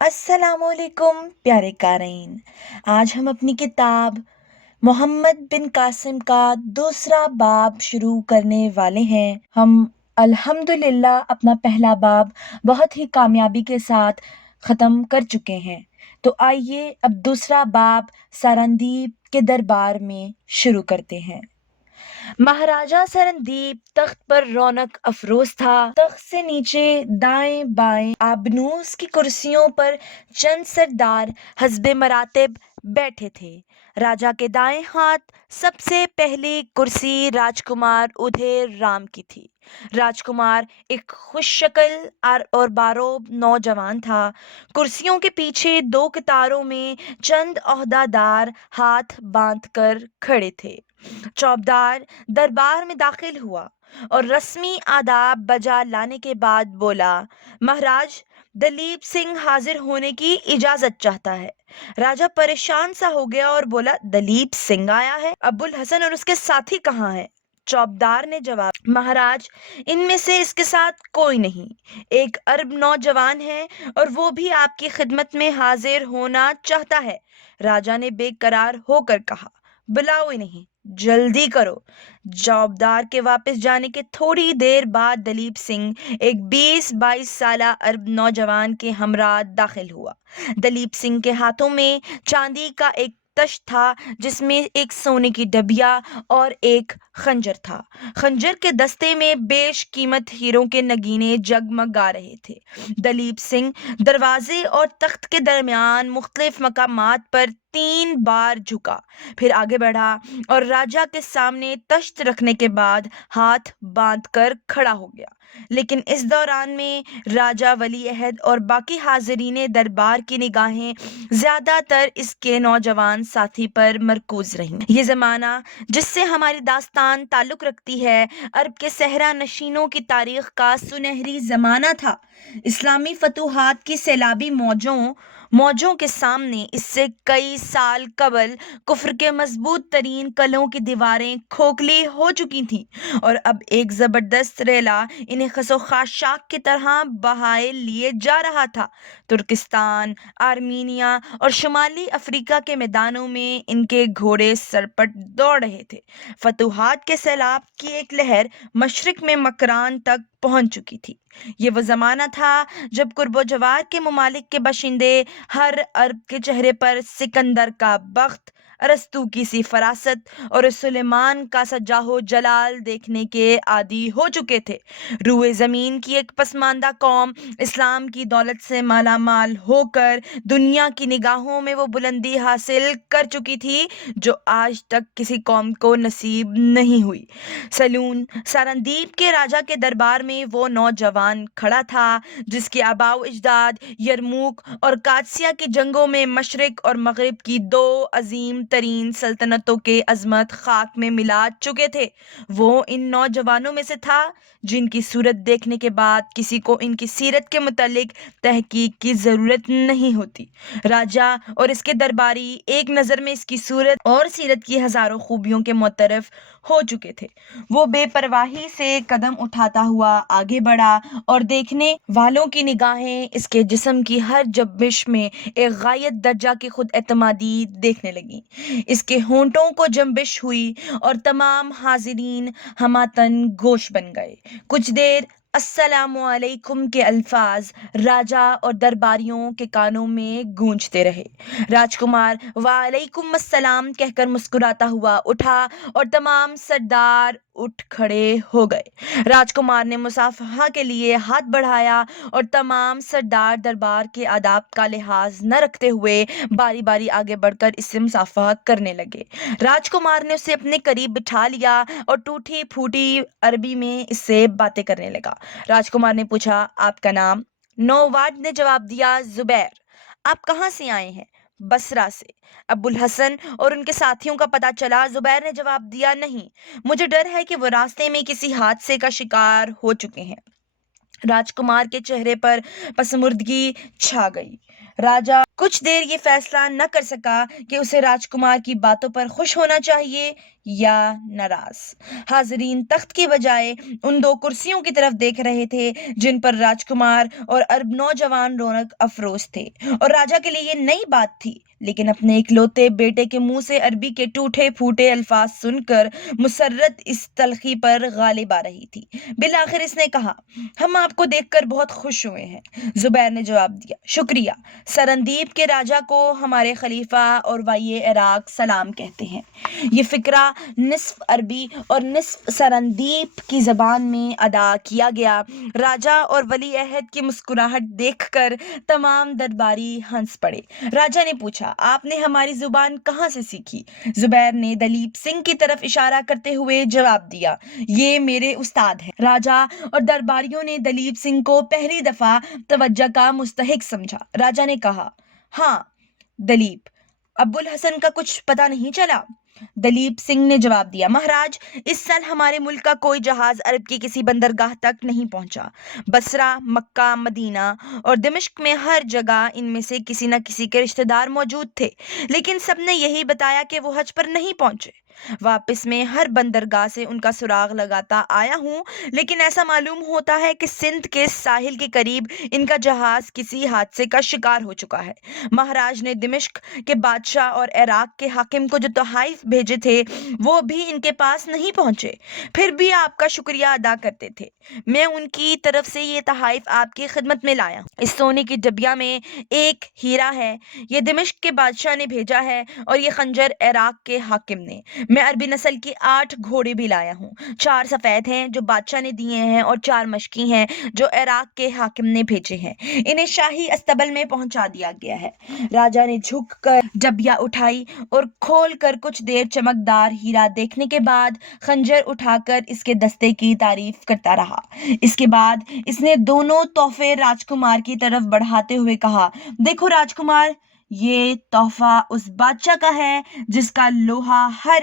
السلام علیکم پیارے قارئین، آج ہم اپنی کتاب محمد بن قاسم کا دوسرا باب شروع کرنے والے ہیں۔ ہم الحمدللہ اپنا پہلا باب بہت ہی کامیابی کے ساتھ ختم کر چکے ہیں، تو آئیے اب دوسرا باب سارندیپ کے دربار میں شروع کرتے ہیں۔ مہاراجا سرندیپ تخت پر رونق افروز تھا۔ تخت سے نیچے دائیں بائیں آبنوس کی کرسیوں پر چند سردار حسب مراتب بیٹھے تھے۔ راجا کے دائیں ہاتھ سب سے پہلی کرسی راجکمار ادھیر رام کی تھی۔ راجکمار ایک خوش شکل اور باروب نوجوان تھا۔ کرسیوں کے پیچھے دو قطاروں میں چند عہدہ دار ہاتھ باندھ کر کھڑے تھے۔ چوبدار دربار میں داخل ہوا اور رسمی آداب بجا لانے کے بعد بولا، مہاراج دلیپ سنگھ حاضر ہونے کی اجازت چاہتا ہے۔ راجا پریشان سا ہو گیا اور بولا، دلیپ سنگھ آیا ہے؟ ابو الحسن اور اس کے ساتھی کہاں ہیں؟ چوبدار نے جواب، مہاراج ان میں سے اس کے ساتھ کوئی نہیں، ایک عرب نوجوان ہے اور وہ بھی آپ کی خدمت میں حاضر ہونا چاہتا ہے۔ راجا نے بے قرار ہو کر کہا، بلاؤ انہیں، جلدی کرو۔ چوبدار کے واپس جانے کے تھوڑی دیر بعد دلیپ سنگھ ایک 20-22 سالہ عرب نوجوان کے ہمراہ داخل ہوا۔ دلیپ سنگھ کے ہاتھوں میں چاندی کا ایک تشت تھا جس میں ایک سونے کی ڈبیا اور ایک خنجر تھا۔ خنجر کے دستے میں بیش قیمت ہیروں کے نگینے جگمگا رہے تھے۔ دلیپ سنگھ دروازے اور تخت کے درمیان مختلف مقامات پر 3 بار جھکا، پھر آگے بڑھا اور راجا کے سامنے تشت رکھنے کے بعد ہاتھ باندھ کر کھڑا ہو گیا۔ لیکن اس دوران میں راجا ولی عہد اور باقی حاضرین دربار کی نگاہیں زیادہ تر اس کے نوجوان ساتھی پر مرکوز رہیں۔ یہ زمانہ جس سے ہماری داستان تعلق رکھتی ہے، عرب کے صحرا نشینوں کی تاریخ کا سنہری زمانہ تھا۔ اسلامی فتوحات کی سیلابی موجوں کے سامنے اس سے کئی سال قبل کفر کے مضبوط ترین قلعوں کی دیواریں کھوکھلی ہو چکی تھیں اور اب ایک زبردست ریلا انہیں خس و خاشاک کی طرح بہائے لیے جا رہا تھا۔ ترکستان، آرمینیا اور شمالی افریقہ کے میدانوں میں ان کے گھوڑے سرپٹ دوڑ رہے تھے۔ فتوحات کے سیلاب کی ایک لہر مشرق میں مکران تک پہنچ چکی تھی۔ یہ وہ زمانہ تھا جب قرب و جوار کے ممالک کے باشندے ہر عرب کے چہرے پر سکندر کا بخت، ارسطو کی سی فراست اور سلیمان کا سا جاہ و جلال دیکھنے کے عادی ہو چکے تھے۔ روئے زمین کی ایک پسماندہ قوم اسلام کی دولت سے مالا مال ہو کر دنیا کی نگاہوں میں وہ بلندی حاصل کر چکی تھی جو آج تک کسی قوم کو نصیب نہیں ہوئی۔ سلون سارندیپ کے راجا کے دربار میں وہ نوجوان کھڑا تھا جس کے آباء و اجداد یرموک اور قادسیہ کی جنگوں میں مشرق اور مغرب کی 2 عظیم ترین سلطنتوں کے عظمت خاک میں ملا چکے تھے۔ وہ ان نوجوانوں میں سے تھا جن کی صورت دیکھنے کے بعد کسی کو ان کی سیرت کے متعلق تحقیق کی ضرورت نہیں ہوتی۔ راجا اور اس کے درباری ایک نظر میں اس کی صورت اور سیرت کی ہزاروں خوبیوں کے معترف ہو چکے تھے۔ وہ بے پرواہی سے قدم اٹھاتا ہوا آگے بڑھا اور دیکھنے والوں کی نگاہیں اس کے جسم کی ہر جنبش میں ایک غایت درجہ کی خود اعتمادی دیکھنے لگیں۔ اس کے ہونٹوں کو جنبش ہوئی اور تمام حاضرین ہماتن گوش بن گئے۔ کچھ دیر السلام علیکم کے الفاظ راجا اور درباریوں کے کانوں میں گونجتے رہے۔ راجکمار وعلیکم السلام کہہ کر مسکراتا ہوا اٹھا اور تمام سردار اٹھ کھڑے ہو گئے۔ راجکمار نے مصافحہ کے لیے ہاتھ بڑھایا اور تمام سردار دربار کے آداب کا لحاظ نہ رکھتے ہوئے باری باری آگے بڑھ کر اس سے مصافحہ کرنے لگے۔ راجکمار نے اسے اپنے قریب بٹھا لیا اور ٹوٹی پھوٹی عربی میں اس سے باتیں کرنے لگا۔ راجکمار نے پوچھا، آپ کا نام؟ نوواد نے جواب دیا، زبیر۔ آپ کہاں سے آئے ہیں؟ بصرہ سے۔ ابو الحسن اور ان کے ساتھیوں کا پتہ چلا؟ زبیر نے جواب دیا، نہیں، مجھے ڈر ہے کہ وہ راستے میں کسی حادثے کا شکار ہو چکے ہیں۔ راجکمار کے چہرے پر پسماردگی چھا گئی۔ راجا کچھ دیر یہ فیصلہ نہ کر سکا کہ اسے راجکمار کی باتوں پر خوش ہونا چاہیے یا ناراض؟ حاضرین تخت کی بجائے ان دو کرسیوں کی طرف دیکھ رہے تھے جن پر راجکمار اور ارب نوجوان رونق افروز تھے، اور راجا کے لیے یہ نئی بات تھی، لیکن اپنے اکلوتے بیٹے کے منہ سے عربی کے ٹوٹے پھوٹے الفاظ سن کر مسرت اس تلخی پر غالب آ رہی تھی۔ بالآخر اس نے کہا، ہم آپ کو دیکھ کر بہت خوش ہوئے ہیں۔ زبیر نے جواب دیا، شکریہ۔ سرندیپ کے راجا کو ہمارے خلیفہ اور وائی عراق سلام کہتے ہیں۔ یہ فقرہ نصف عربی اور نصف سرندیپ کی زبان میں ادا کیا گیا۔ راجا اور ولی عہد کی مسکراہٹ دیکھ کر تمام درباری ہنس پڑے۔ راجا نے پوچھا، آپ نے ہماری زبان کہاں سے سیکھی؟ زبیر نے دلیپ سنگھ کی طرف اشارہ کرتے ہوئے جواب دیا، یہ میرے استاد ہیں۔ راجا اور درباریوں نے دلیپ سنگھ کو پہلی دفعہ توجہ کا مستحق سمجھا۔ راجا نے کہا، ہاں دلیپ، ابو الحسن کا کچھ پتہ نہیں چلا؟ دلیپ سنگھ نے جواب دیا، مہاراج، اس سال ہمارے ملک کا کوئی جہاز عرب کی کسی بندرگاہ تک نہیں پہنچا۔ بصرہ، مکہ، مدینہ اور دمشق میں ہر جگہ ان میں سے کسی نہ کسی کے رشتہ دار موجود تھے، لیکن سب نے یہی بتایا کہ وہ حج پر نہیں پہنچے۔ واپس میں ہر بندرگاہ سے ان کا سراغ لگاتا آیا ہوں، لیکن ایسا معلوم ہوتا ہے کہ سندھ کے ساحل کے قریب ان کا جہاز کسی حادثے کا شکار ہو چکا ہے۔ مہاراج نے دمشق کے بادشاہ اور عراق کے حاکم کو جو تحائف بھیجے تھے وہ بھی ان کے پاس نہیں پہنچے، پھر بھی آپ کا شکریہ ادا کرتے تھے۔ میں ان کی طرف سے یہ تحائف آپ کی خدمت میں لایا ہوں۔ اس سونے کی ڈبیا میں ایک ہیرا ہے، یہ دمشق کے بادشاہ نے بھیجا ہے، اور یہ خنجر عراق کے حاکم نے۔ میں عربی نسل کے 8 گھوڑے بھی لایا ہوں، 4 سفید ہیں جو بادشاہ نے دیے ہیں، اور 4 مشکی ہیں جو عراق کے حاکم نے بھیجے ہیں۔ انہیں شاہی استبل میں پہنچا دیا گیا ہے۔ راجا نے جھک کر ڈبیا اٹھائی اور کھول کر کچھ دیر چمکدار ہیرا دیکھنے کے بعد خنجر اٹھا کر اس کے دستے کی تعریف کرتا رہا۔ اس کے بعد اس نے دونوں تحفے راجکمار کی طرف بڑھاتے ہوئے کہا، دیکھو راجکمار، یہ تحفہ اس بادشاہ کا ہے جس کا لوہا ہر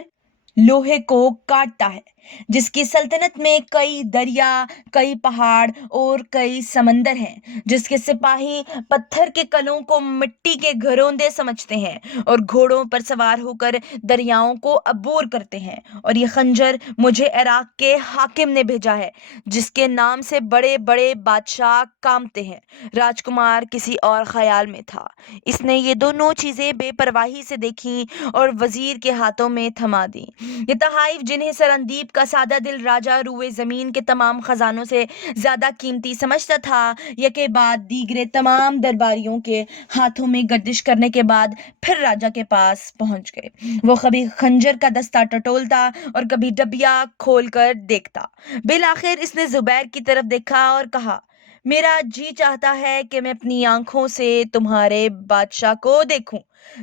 لوہے کو کاٹتا ہے، جس کی سلطنت میں کئی دریا، کئی پہاڑ اور کئی سمندر ہیں، جس کے سپاہی پتھر کے کلوں کو مٹی کے گھروندے سمجھتے ہیں اور گھوڑوں پر سوار ہو کر دریاؤں کو عبور کرتے ہیں۔ اور یہ خنجر مجھے عراق کے حاکم نے بھیجا ہے، جس کے نام سے بڑے بڑے بادشاہ کامتے ہیں۔ راجکمار کسی اور خیال میں تھا۔ اس نے یہ دونوں چیزیں بے پرواہی سے دیکھیں اور وزیر کے ہاتھوں میں تھما دیں۔ یہ تحائف جنہیں سرندیپ کا سادہ دل راجا روئے زمین کے تمام خزانوں سے زیادہ قیمتی سمجھتا تھا، یکے بعد دیگرے تمام درباریوں کے ہاتھوں میں گردش کرنے کے بعد پھر راجا کے پاس پہنچ گئے۔ وہ کبھی خنجر کا دستہ ٹٹولتا اور کبھی ڈبیا کھول کر دیکھتا۔ بالآخر اس نے زبیر کی طرف دیکھا اور کہا، میرا جی چاہتا ہے کہ میں اپنی آنکھوں سے تمہارے بادشاہ کو دیکھوں۔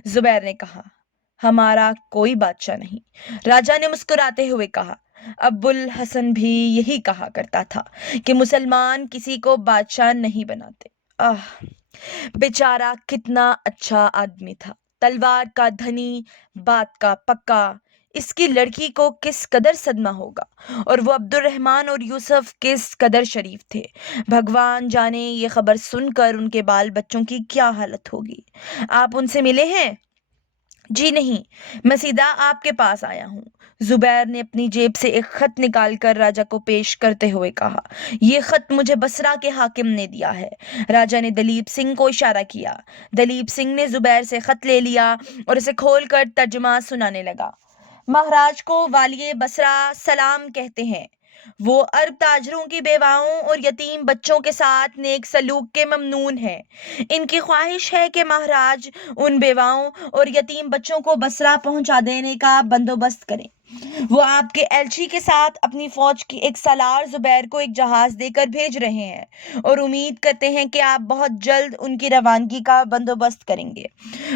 زبیر نے کہا، ہمارا کوئی بادشاہ نہیں۔ راجا نے مسکراتے ہوئے کہا، ابو الحسن بھی یہی کہا کرتا تھا کہ مسلمان کسی کو بادشاہ نہیں بناتے۔ بیچارہ کتنا اچھا آدمی تھا، تلوار کا دھنی، بات کا پکا۔ اس کی لڑکی کو کس قدر صدمہ ہوگا، اور وہ عبد الرحمن اور یوسف کس قدر شریف تھے۔ بھگوان جانے یہ خبر سن کر ان کے بال بچوں کی کیا حالت ہوگی۔ آپ ان سے ملے ہیں؟ جی نہیں، میں سیدھا آپ کے پاس آیا ہوں۔ زبیر نے اپنی جیب سے ایک خط نکال کر راجا کو پیش کرتے ہوئے کہا، یہ خط مجھے بصرہ کے حاکم نے دیا ہے۔ راجا نے دلیپ سنگھ کو اشارہ کیا۔ دلیپ سنگھ نے زبیر سے خط لے لیا اور اسے کھول کر ترجمہ سنانے لگا۔ مہاراج کو والی بصرہ سلام کہتے ہیں۔ وہ عرب تاجروں کی بیواؤں اور یتیم بچوں کے ساتھ نیک سلوک کے ممنون ہیں۔ ان کی خواہش ہے کہ مہاراج ان بیواؤں اور یتیم بچوں کو بصرہ پہنچا دینے کا بندوبست کریں۔ وہ آپ کے ایلچی کے ساتھ اپنی فوج کی ایک سالار زبیر کو ایک جہاز دے کر بھیج رہے ہیں اور امید کرتے ہیں کہ آپ بہت جلد ان کی روانگی کا بندوبست کریں گے۔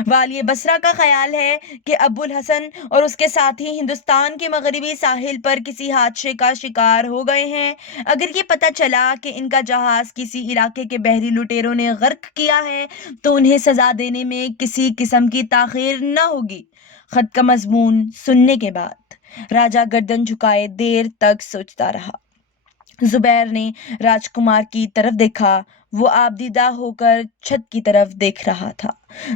والی بصرہ کا خیال ہے کہ ابو الحسن اور اس کے ساتھی ہندوستان کے مغربی ساحل پر کسی حادثے کا شکار ہو گئے ہیں۔ اگر یہ پتہ چلا کہ ان کا جہاز کسی علاقے کے بحری لٹیروں نے غرق کیا ہے تو انہیں سزا دینے میں کسی قسم کی تاخیر نہ ہوگی۔ خط کا مضمون سننے کے بعد راجا گردن جھکائے دیر تک سوچتا رہا۔ زبیر نے راجکمار کی طرف دیکھا۔ وہ آبدیدہ ہو کر چھت کی طرف دیکھ رہا تھا۔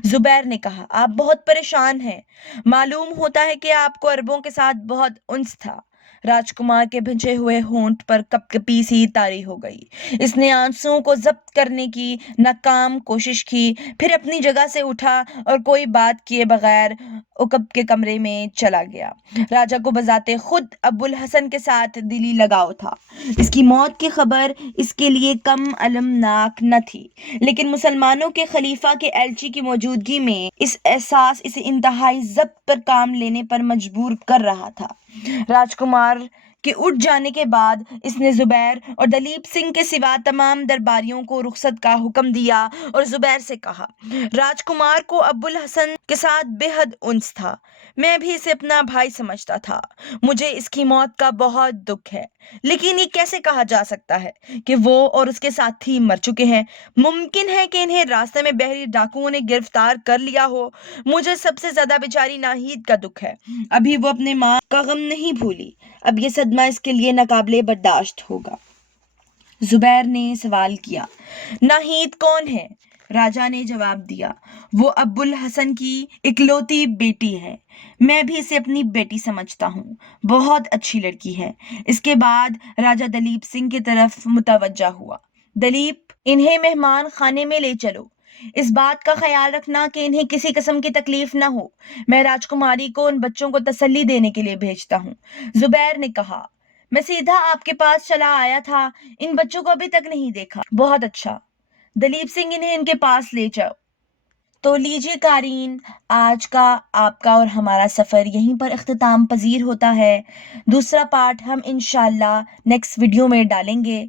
زبیر نے کہا، آپ بہت پریشان ہیں، معلوم ہوتا ہے کہ آپ کو عربوں کے ساتھ بہت انس تھا۔ راجکمار کے بھنجے ہوئے ہونٹ پر کپ کپی سی طاری ہو گئی۔ اس نے آنسوؤں کو ضبط کرنے کی ناکام کوشش کی، پھر اپنی جگہ سے اٹھا اور کوئی بات کیے بغیر عقب کے کمرے میں چلا گیا۔ راجا کو بذات خود ابو الحسن کے ساتھ دلی لگاؤ تھا۔ اس کی موت کی خبر اس کے لیے کم المناک نہ تھی، لیکن مسلمانوں کے خلیفہ کے ایلچی کی موجودگی میں اس احساس اسے انتہائی ضبط پر کام لینے پر مجبور کر رہا تھا۔ راجکمار کے اٹھ جانے کے بعد اس نے زبیر اور دلیپ سنگھ کے سوا تمام درباریوں کو رخصت کا حکم دیا اور زبیر سے کہا، راجکمار کو ابو الحسن کے ساتھ بے حد انس تھا، میں بھی اسے اپنا بھائی سمجھتا تھا، مجھے اس کی موت کا بہت دکھ ہے، لیکن یہ کیسے کہا جا سکتا ہے کہ وہ اور اس کے ساتھی مر چکے ہیں؟ ممکن ہے کہ انہیں راستے میں بحری ڈاکوؤں نے گرفتار کر لیا ہو۔ مجھے سب سے زیادہ بیچاری ناہید کا دکھ ہے، ابھی وہ اپنے ماں کا غم نہیں بھولی، اب یہ صدمہ اس کے لیے ناقابل برداشت ہوگا۔ زبیر نے سوال کیا، ناہید کون ہے؟ راجا نے جواب دیا، وہ ابو الحسن کی اکلوتی بیٹی ہے، میں بھی اسے اپنی بیٹی سمجھتا ہوں، بہت اچھی لڑکی ہے۔ اس کے بعد راجا دلیپ سنگھ کی طرف متوجہ ہوا، دلیپ، انہیں مہمان خانے میں لے چلو، اس بات کا خیال رکھنا کہ انہیں کسی قسم کی تکلیف نہ ہو، میں راجکماری کو ان بچوں کو تسلی دینے کے لیے بھیجتا ہوں۔ زبیر نے کہا، میں سیدھا آپ کے پاس چلا آیا تھا، ان بچوں کو ابھی تک نہیں دیکھا۔ بہت اچھا، دلیپ سنگھ، انہیں ان کے پاس لے جاؤ۔ تو لیجیے قارئین، آج کا آپ کا اور ہمارا سفر یہیں پر اختتام پذیر ہوتا ہے۔ دوسرا پارٹ ہم انشاءاللہ نیکسٹ ویڈیو میں ڈالیں گے۔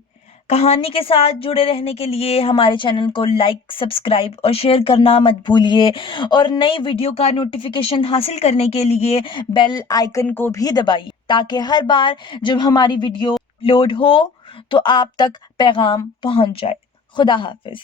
کہانی کے ساتھ جڑے رہنے کے لیے ہمارے چینل کو لائک، سبسکرائب اور شیئر کرنا مت بھولیے، اور نئی ویڈیو کا نوٹیفیکیشن حاصل کرنے کے لیے بیل آئیکن کو بھی دبائیے، تاکہ ہر بار جب ہماری ویڈیو لوڈ ہو تو آپ تک پیغام پہنچ جائے۔ خدا حافظ۔